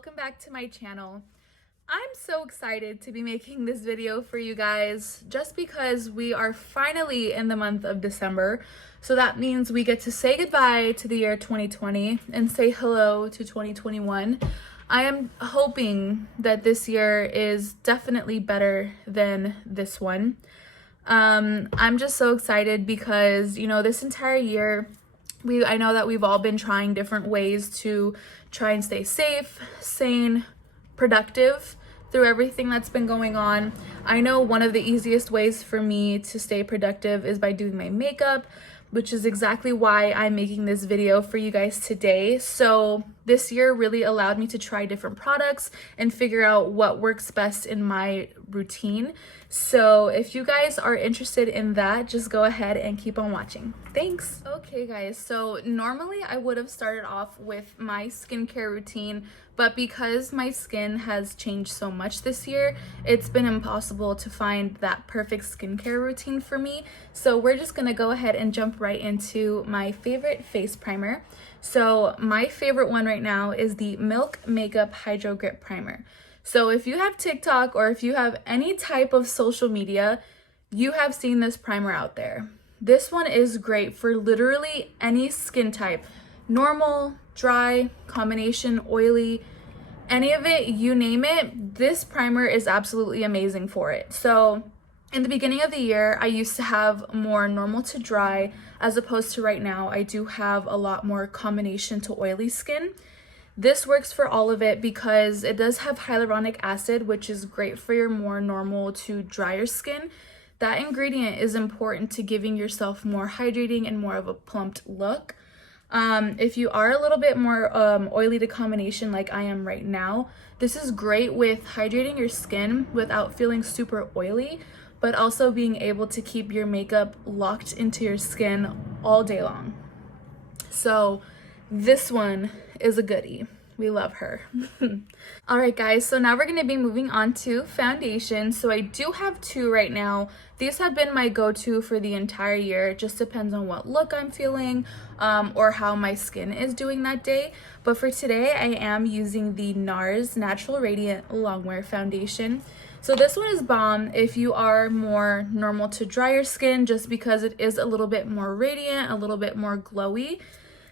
welcome back to my channel. I'm so excited to be making this video for you guys just because we are finally in the month of December. So that means we get to say goodbye to the year 2020 and say hello to 2021. I am hoping that this year is definitely better than this one. I'm just so excited because, this entire year, I know that we've all been trying different ways to try and stay safe, sane, productive through everything that's been going on. I know one of the easiest ways for me to stay productive is by doing my makeup, which is exactly why I'm making this video for you guys today. So this year really allowed me to try different products and figure out what works best in my routine. So if you guys are interested in that, just go ahead and keep on watching. Thanks. Okay guys, so normally I would have started off with my skincare routine, but because my skin has changed so much this year, it's been impossible to find that perfect skincare routine for me. So we're just gonna go ahead and jump right into my favorite face primer. So my favorite one right now is the Milk Makeup Hydrogrip Primer. So if you have TikTok or if you have any type of social media, you have seen this primer out there. This one is great for literally any skin type. Normal, dry, combination, oily, any of it, you name it, this primer is absolutely amazing for it. So in the beginning of the year, I used to have more normal to dry, as opposed to right now, I do have a lot more combination to oily skin. This works for all of it because it does have hyaluronic acid, which is great for your more normal to drier skin. That ingredient is important to giving yourself more hydrating and more of a plumped look. If you are a little bit more oily to combination like I am right now, this is great with hydrating your skin without feeling super oily, but also being able to keep your makeup locked into your skin all day long. So this one is a goodie. We love her. All right guys, so now we're going to be moving on to foundation. So I do have two right now. These have been my go-to for the entire year. It just depends on what look I'm feeling or how my skin is doing that day. But for today, I am using the Nars Natural Radiant Longwear Foundation. So this one is bomb if you are more normal to drier skin, just because it is a little bit more radiant, a little bit more glowy,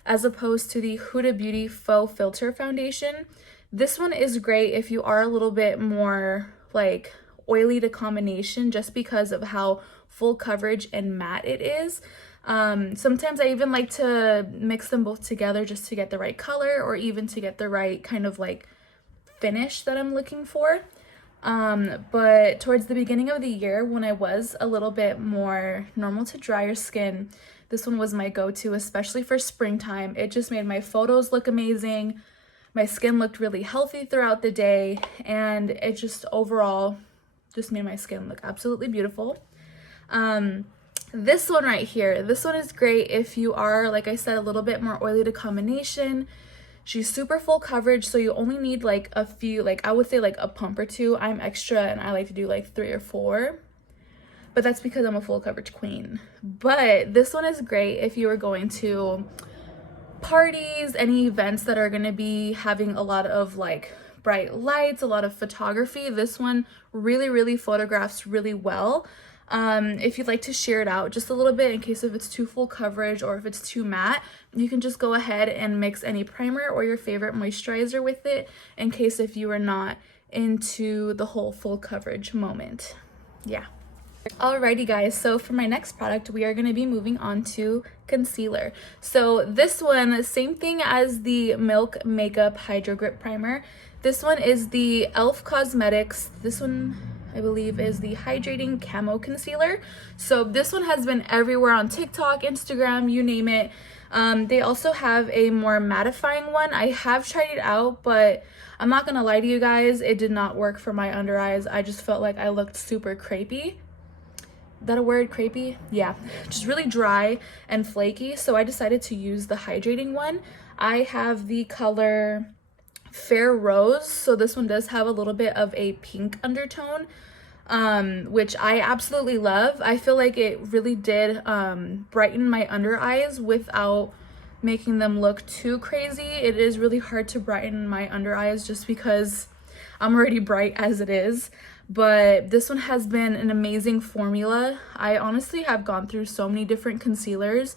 as opposed to the Huda Beauty Faux Filter Foundation. This one is great if you are a little bit more like oily to combination, just because of how full coverage and matte it is. Sometimes I even like to mix them both together just to get the right color, or even to get the right kind of like finish that I'm looking for. But towards the beginning of the year, when I was a little bit more normal to drier skin, this one was my go-to, especially for springtime. It just made my photos look amazing. My skin looked really healthy throughout the day, and it just overall just made my skin look absolutely beautiful. This one right here, this one is great if you are, like I said, a little bit more oily to combination. She's super full coverage, so you only need like a few, like I would say like a pump or two. I'm extra and I like to do like 3 or 4. But that's because I'm a full coverage queen. But this one is great if you are going to parties, any events that are going to be having a lot of like bright lights, a lot of photography. This one really photographs really well. If you'd like to sheer it out just a little bit in case if it's too full coverage or if it's too matte, you can just go ahead and mix any primer or your favorite moisturizer with it in case if you are not into the whole full coverage moment. Yeah. Alrighty guys, so for my next product, we are going to be moving on to concealer. So this one, same thing as the Milk Makeup Hydrogrip Primer. This one is the E.L.F. Cosmetics. This one, I believe, is the Hydrating Camo Concealer. So this one has been everywhere on TikTok, Instagram, you name it. They also have a more mattifying one. I have tried it out, but I'm not going to lie to you guys, it did not work for my under eyes. I just felt like I looked super crepey. That a word, crepey? Yeah, just really dry and flaky. So I decided to use the hydrating one. I have the color Fair Rose. So this one does have a little bit of a pink undertone, which I absolutely love. I feel like it really did brighten my under eyes without making them look too crazy. It is really hard to brighten my under eyes just because I'm already bright as it is. But this one has been an amazing formula. I honestly have gone through so many different concealers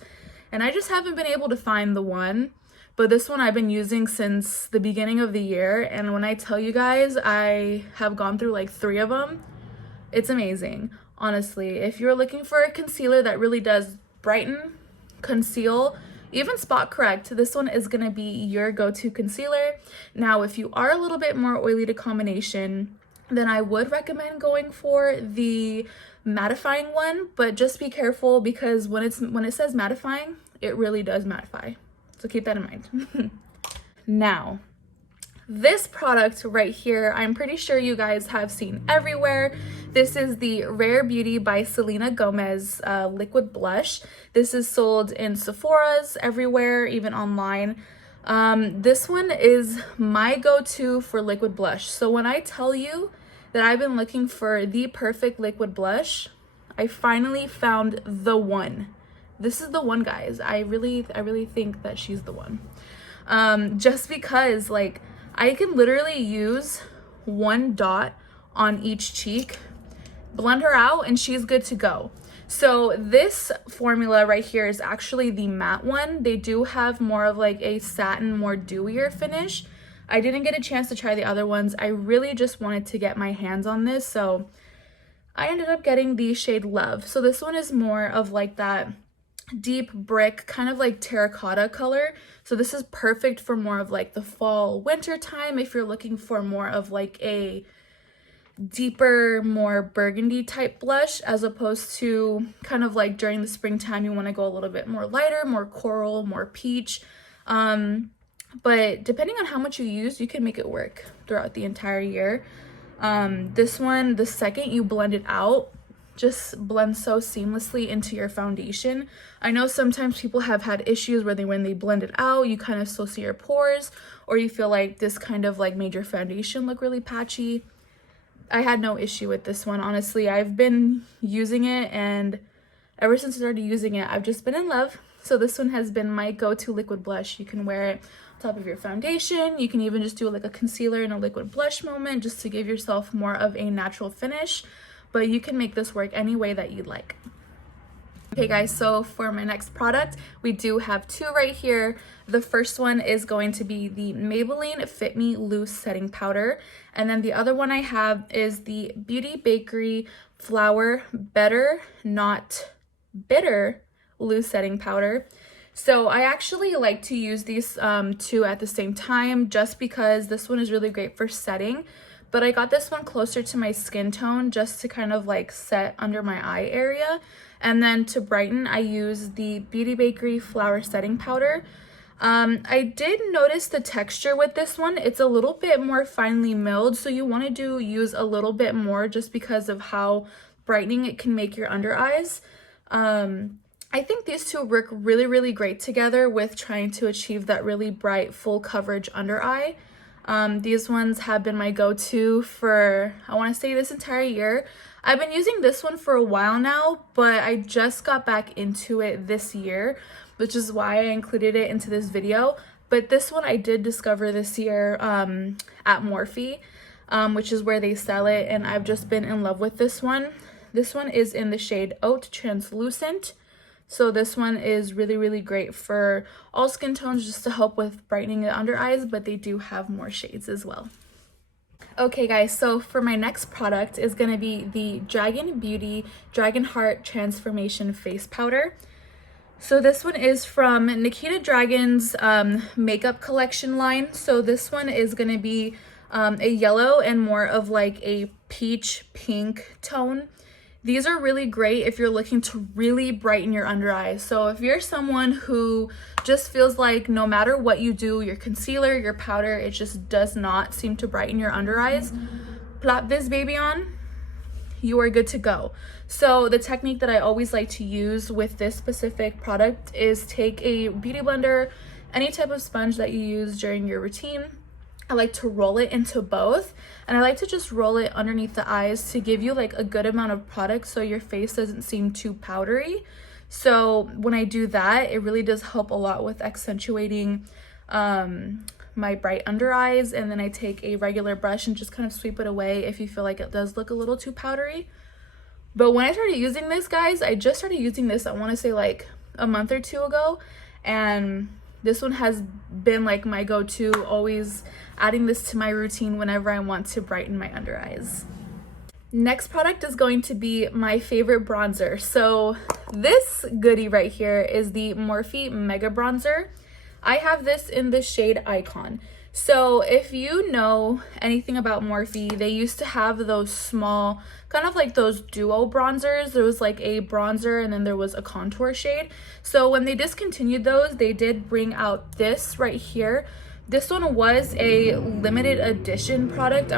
and I just haven't been able to find the one. But this one I've been using since the beginning of the year, and when I tell you guys, I have gone through like 3 of them. It's amazing, honestly. If you're looking for a concealer that really does brighten, conceal, even spot correct, this one is gonna be your go-to concealer. Now, if you are a little bit more oily to combination, then I would recommend going for the mattifying one, but just be careful because when it says mattifying, it really does mattify. So keep that in mind. Now, this product right here, I'm pretty sure you guys have seen everywhere. This is the Rare Beauty by Selena Gomez liquid blush. This is sold in Sephora's, everywhere, even online. This one is my go-to for liquid blush. So when I tell you that I've been looking for the perfect liquid blush, I finally found the one. This is the one, guys. I really think that she's the one. Just because, like, I can literally use 1 dot on each cheek, blend her out, and she's good to go. So this formula right here is actually the matte one. They do have more of like a satin, more dewier finish. I didn't get a chance to try the other ones. I really just wanted to get my hands on this, so I ended up getting the shade Love. So this one is more of like that deep brick, kind of like terracotta color. So this is perfect for more of like the fall winter time if you're looking for more of like a deeper, more burgundy type blush, as opposed to kind of like during the springtime you want to go a little bit more lighter, more coral, more peach. But depending on how much you use, you can make it work throughout the entire year. This one, the second you blend it out, just blends so seamlessly into your foundation. I know sometimes people have had issues where when they blend it out, you kind of still see your pores, or you feel like this kind of like made your foundation look really patchy. I had no issue with this one, honestly. I've been using it, and ever since I started using it, I've just been in love. So this one has been my go-to liquid blush. You can wear it on top of your foundation. You can even just do like a concealer and a liquid blush moment just to give yourself more of a natural finish. But you can make this work any way that you'd like. Okay guys, so for my next product, we do have 2 right here. The first one is going to be the Maybelline Fit Me Loose Setting Powder. And then the other one I have is the Beauty Bakerie Flower Better Not Bitter Loose Setting Powder. So I actually like to use these 2 at the same time just because this one is really great for setting. But I got this one closer to my skin tone just to kind of like set under my eye area. And then to brighten, I use the Beauty Bakerie Flower Setting Powder. I did notice the texture with this one. It's a little bit more finely milled, so you want to use a little bit more just because of how brightening it can make your under eyes. I think these 2 work really great together with trying to achieve that really bright full coverage under eye. These ones have been my go-to for, I want to say, this entire year. I've been using this one for a while now, but I just got back into it this year, which is why I included it into this video. But this one I did discover this year at Morphe, which is where they sell it, and I've just been in love with this one. This one is in the shade Oat Translucent. So this one is really great for all skin tones just to help with brightening the under eyes, but they do have more shades as well. Okay guys, so for my next product is going to be the Dragon Beauty Dragon Heart Transformation Face Powder. So this one is from Nikita Dragon's makeup collection line. So this one is going to be a yellow and more of like a peach pink tone. These are really great if you're looking to really brighten your under eyes. So if you're someone who just feels like no matter what you do, your concealer, your powder, it just does not seem to brighten your under eyes, plop this baby on, you are good to go. So the technique that I always like to use with this specific product is take a beauty blender, any type of sponge that you use during your routine. I like to roll it into both, and I like to just roll it underneath the eyes to give you like a good amount of product so your face doesn't seem too powdery. So when I do that, it really does help a lot with accentuating my bright under eyes. And then I take a regular brush and just kind of sweep it away if you feel like it does look a little too powdery. But when I started using this, guys, I just started using this, I want to say like a month or two ago, and this one has been like my go-to, always adding this to my routine whenever I want to brighten my under eyes. Next product is going to be my favorite bronzer. So this goodie right here is the Morphe Mega Bronzer. I have this in the shade Icon. So if you know anything about Morphe, they used to have those small, kind of like those duo bronzers. There was like a bronzer and then there was a contour shade. So when they discontinued those, they did bring out this right here. This one was a limited edition product.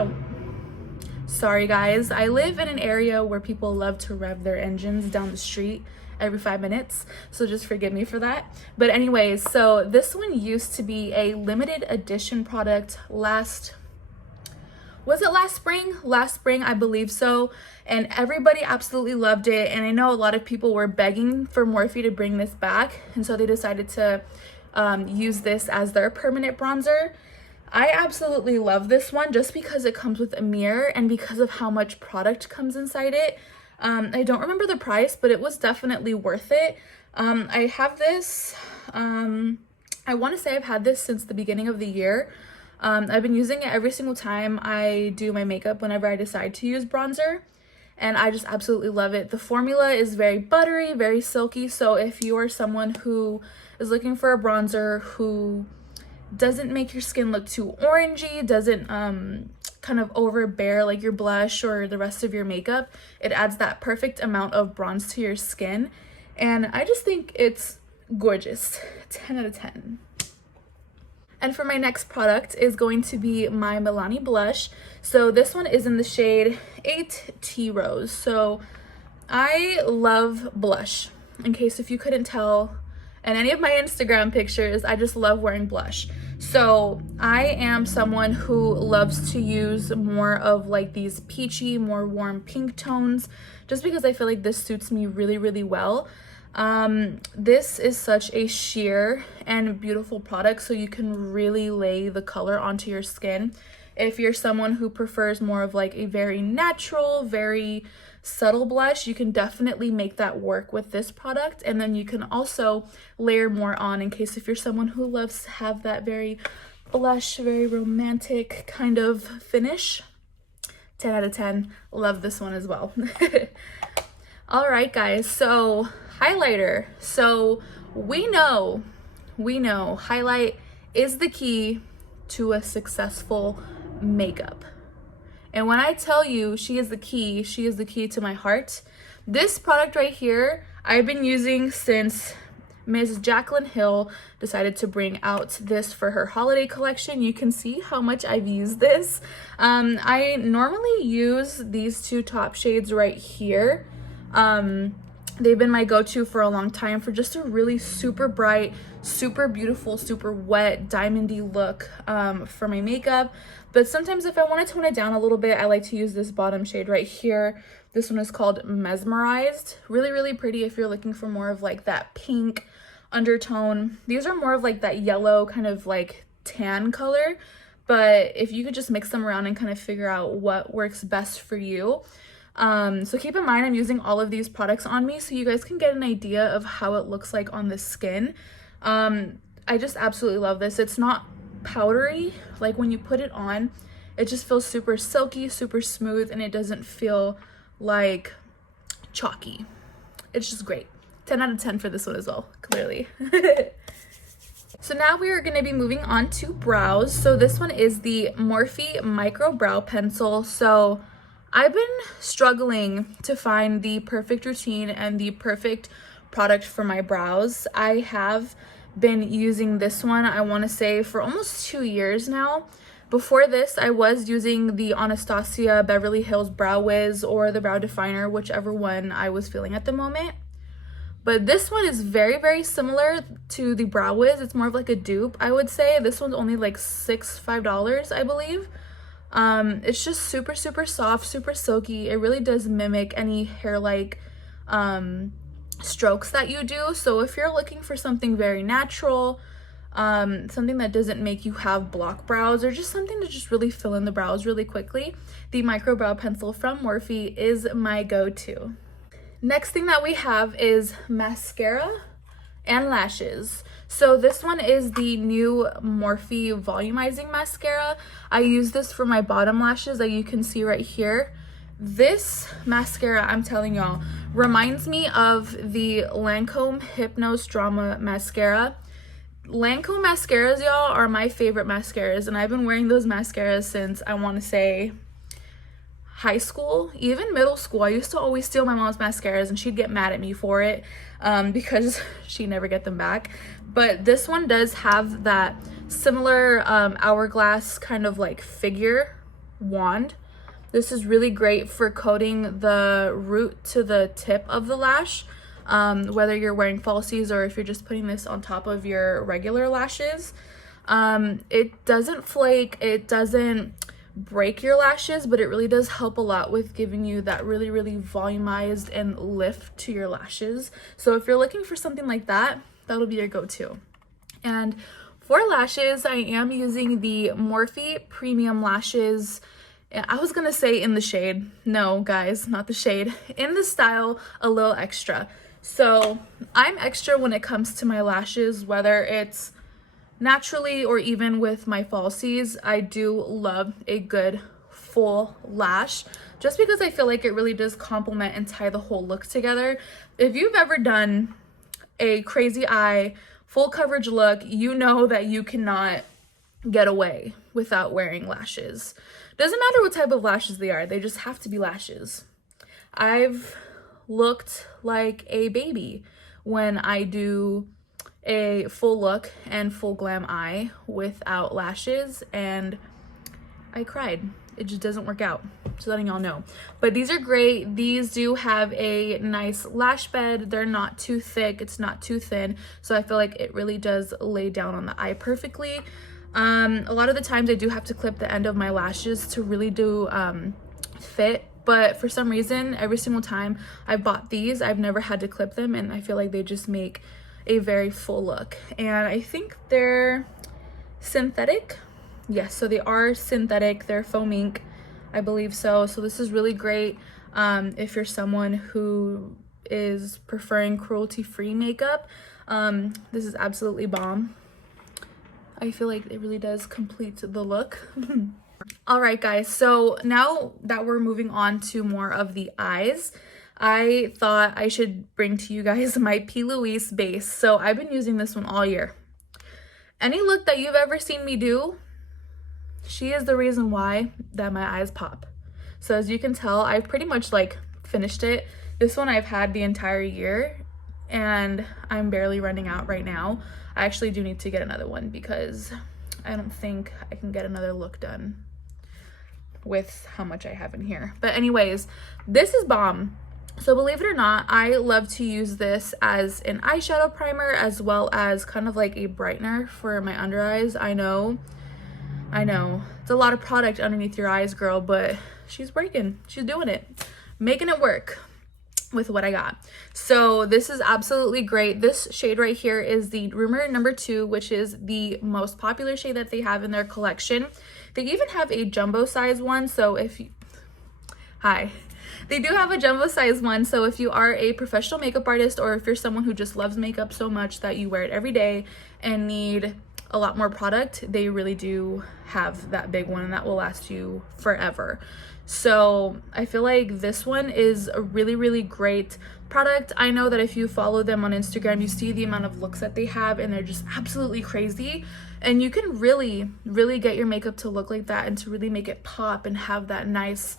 Sorry guys, I live in an area where people love to rev their engines down the street every 5 minutes, so just forgive me for that. But anyways, so this one used to be a limited edition product last spring? Last spring, I believe so, and everybody absolutely loved it. And I know a lot of people were begging for Morphe to bring this back, and so they decided to use this as their permanent bronzer. I absolutely love this one just because it comes with a mirror and because of how much product comes inside it. I don't remember the price, but it was definitely worth it. I have this, I want to say I've had this since the beginning of the year. I've been using it every single time I do my makeup whenever I decide to use bronzer, and I just absolutely love it. The formula is very buttery, very silky, so if you are someone who is looking for a bronzer who doesn't make your skin look too orangey, doesn't kind of overbear like your blush or the rest of your makeup, it adds that perfect amount of bronze to your skin, and I just think it's gorgeous. 10 out of 10. And for my next product is going to be my Milani blush. So this one is in the shade 8 Tea Rose. So I love blush, in case if you couldn't tell, and any of my Instagram pictures, I just love wearing blush. So I am someone who loves to use more of like these peachy, more warm pink tones, just because I feel like this suits me really, really well. This is such a sheer and beautiful product, so you can really lay the color onto your skin. If you're someone who prefers more of like a very natural, very subtle blush, you can definitely make that work with this product. And then you can also layer more on in case if you're someone who loves to have that very blush, very romantic kind of finish. 10 out of 10. Love this one as well. All right, guys, so highlighter. So we know highlight is the key to a successful makeup. And when I tell you she is the key to my heart. This product right here, I've been using since Ms. Jaclyn Hill decided to bring out this for her holiday collection. You can see how much I've used this. I normally use these two top shades right here. They've been my go-to for a long time for just a really super bright, super beautiful, super wet, diamondy look for my makeup. But sometimes if I want to tone it down a little bit, I like to use this bottom shade right here. This one is called Mesmerized. Really, really pretty if you're looking for more of like that pink undertone. These are more of like that yellow kind of like tan color. But if you could just mix them around and kind of figure out what works best for you. So keep in mind I'm using all of these products on me so you guys can get an idea of how it looks like on the skin. I just absolutely love this. It's not powdery. Like when you put it on, it just feels super silky, super smooth, and it doesn't feel like chalky. It's just great. 10 out of 10 for this one as well, clearly. So now we are going to be moving on to brows. So this one is the Morphe Micro Brow Pencil. So I've been struggling to find the perfect routine and the perfect product for my brows. I have been using this one, I want to say, for almost 2 years now. Before this, I was using the Anastasia Beverly Hills Brow Wiz or the Brow Definer, whichever one I was feeling at the moment. But this one is very, very similar to the Brow Wiz. It's more of like a dupe, I would say. This one's only like $5, I believe. It's just super, super soft, super silky. It really does mimic any hair-like strokes that you do. So if you're looking for something very natural, something that doesn't make you have block brows, or just something to just really fill in the brows really quickly, the micro brow pencil from Morphe is my go-to. Next thing that we have is mascara and lashes. So this one is the new Morphe volumizing mascara. I use this for my bottom lashes, that you can see right here. This mascara, I'm telling y'all, reminds me of the Lancome Hypnose Drama mascara. Lancome mascaras, y'all, are my favorite mascaras, and I've been wearing those mascaras since, I want to say, high school, even middle school. I used to always steal my mom's mascaras, and she'd get mad at me for it because she'd never get them back. But this one does have that similar hourglass kind of like figure wand. This is really great for coating the root to the tip of the lash, whether you're wearing falsies or if you're just putting this on top of your regular lashes. It doesn't flake, it doesn't break your lashes, but it really does help a lot with giving you that really volumized and lift to your lashes. So if you're looking for something like that, that'll be your go-to. And for lashes, I am using the Morphe Premium Lashes. I was gonna say in the shade. No, guys, not the shade. In the style A Little Extra. So I'm extra when it comes to my lashes, whether it's naturally or even with my falsies. I do love a good full lash, just because I feel like it really does complement and tie the whole look together. If you've ever done a crazy eye, full coverage look, you know that you cannot get away without wearing lashes. Doesn't matter what type of lashes they are, they just have to be lashes. I've looked like a baby when I do a full look and full glam eye without lashes, and I cried. It just doesn't work out, just letting y'all know. But these are great. These do have a nice lash bed. They're not too thick, it's not too thin, so I feel like it really does lay down on the eye perfectly. A lot of the times I do have to clip the end of my lashes to really do fit, but for some reason every single time I bought these, I've never had to clip them, and I feel like they just make a very full look. And I think they're synthetic. Yes, so they are synthetic. They're faux mink, I believe so. So this is really great if you're someone who is preferring cruelty-free makeup. This is absolutely bomb. I feel like it really does complete the look. All right, guys, so now that we're moving on to more of the eyes, I thought I should bring to you guys my P. Louise base. So I've been using this one all year. Any look that you've ever seen me do, she is the reason why that my eyes pop. So as you can tell, I've pretty much like finished it. This one I've had the entire year, and I'm barely running out right now. I actually do need to get another one because I don't think I can get another look done with how much I have in here. But anyways, this is bomb. So believe it or not, I love to use this as an eyeshadow primer as well as kind of like a brightener for my under eyes. I know, it's a lot of product underneath your eyes, girl, but she's breaking, she's doing it, making it work with what I got. So this is absolutely great. This shade right here is the Rumour number 2, which is the most popular shade that they have in their collection. They even have a jumbo size one, so if you, they do have a jumbo size one, so if you are a professional makeup artist, or if you're someone who just loves makeup so much that you wear it every day and need a lot more product, they really do have that big one, and that will last you forever. So I feel like this one is a really great product. I know that if you follow them on Instagram, you see the amount of looks that they have, and they're just absolutely crazy, and you can really get your makeup to look like that and to really make it pop and have that nice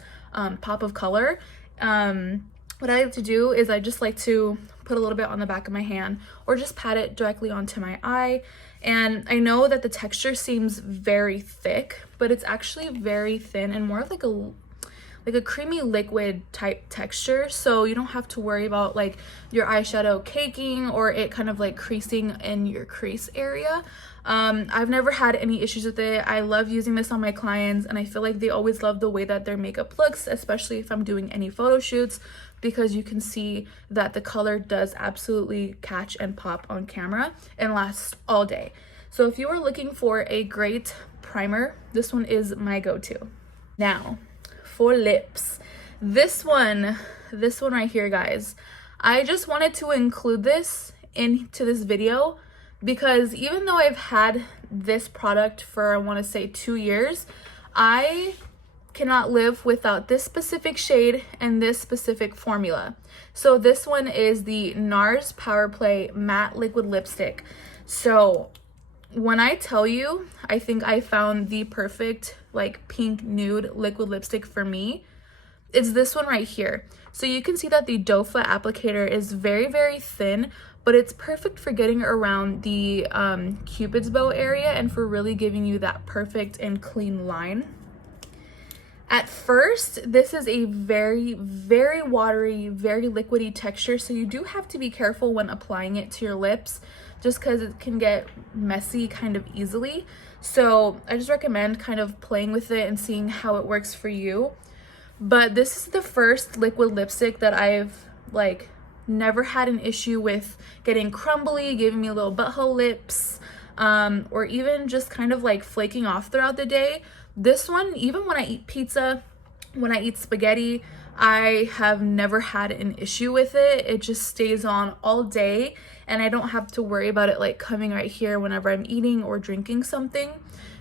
pop of color. What I like to do is I just like to put a little bit on the back of my hand or just pat it directly onto my eye. And I know that the texture seems very thick, but it's actually very thin and more of like a creamy liquid type texture, so you don't have to worry about like your eyeshadow caking or it kind of like creasing in your crease area. I've never had any issues with it. I love using this on my clients, and I feel like they always love the way that their makeup looks, especially if I'm doing any photo shoots. because you can see that the color does absolutely catch and pop on camera and lasts all day. So if you are looking for a great primer, this one is my go-to. Now, for lips, this one right here, guys, I just wanted to include this into this video because even though I've had this product for, I want to say 2 years, I cannot live without this specific shade and this specific formula. So this one is the Nars Power Matte Liquid Lipstick. So when I tell you, I think I found the perfect like pink nude liquid lipstick for me, it's this one right here. So you can see that the doe foot applicator is very, very thin, but it's perfect for getting around the Cupid's bow area and for really giving you that perfect and clean line. At first, this is a very, very watery, very liquidy texture, so you do have to be careful when applying it to your lips just because it can get messy kind of easily. So I just recommend kind of playing with it and seeing how it works for you. But this is the first liquid lipstick that I've like never had an issue with getting crumbly, giving me little butthole lips, or even just kind of like flaking off throughout the day. This one, even when I eat pizza, when I eat spaghetti, I have never had an issue with it. It just stays on all day and I don't have to worry about it like coming right here whenever I'm eating or drinking something.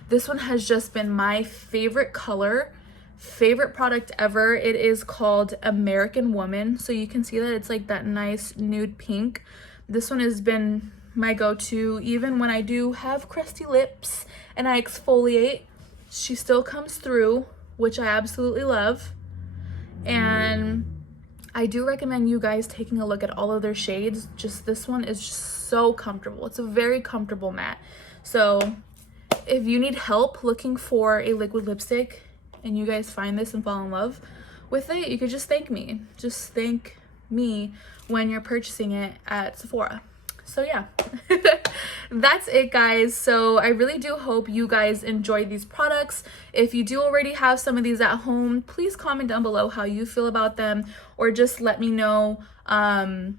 This one has just been my favorite color, favorite product ever. It is called American Woman. So you can see that it's like that nice nude pink. This one has been my go-to even when I do have crusty lips and I exfoliate. She still comes through, which I absolutely love. And I do recommend you guys taking a look at all of their shades. Just this one is just so comfortable. It's a very comfortable matte. So if you need help looking for a liquid lipstick and you guys find this and fall in love with it, you could just thank me. Just thank me when you're purchasing it at Sephora. So yeah, that's it, guys. So I really do hope you guys enjoy these products. If you do already have some of these at home, please comment down below how you feel about them, or just let me know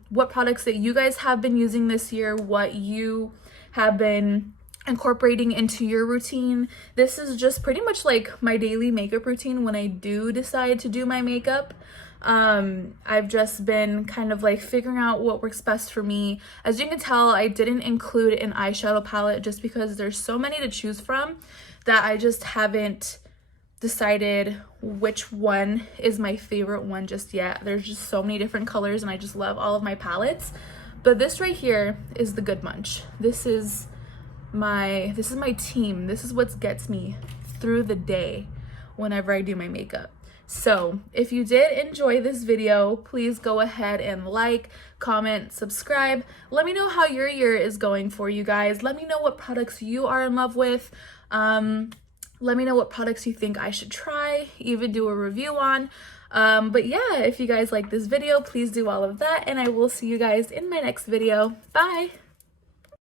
what products that you guys have been using this year, what you have been incorporating into your routine. This is just pretty much like my daily makeup routine when I do decide to do my makeup. I've just been kind of like figuring out what works best for me. As you can tell, I didn't include an eyeshadow palette just because there's so many to choose from that I just haven't decided which one is my favorite one just yet. There's just so many different colors and I just love all of my palettes. But this right here is the Good Munch. This is my team. This is what gets me through the day whenever I do my makeup. So if you did enjoy this video, please go ahead and like, comment, subscribe. Let me know how your year is going for you guys. Let me know what products you are in love with. Let me know what products you think I should try, even do a review on. But yeah, if you guys like this video, please do all of that and I will see you guys in my next video. Bye!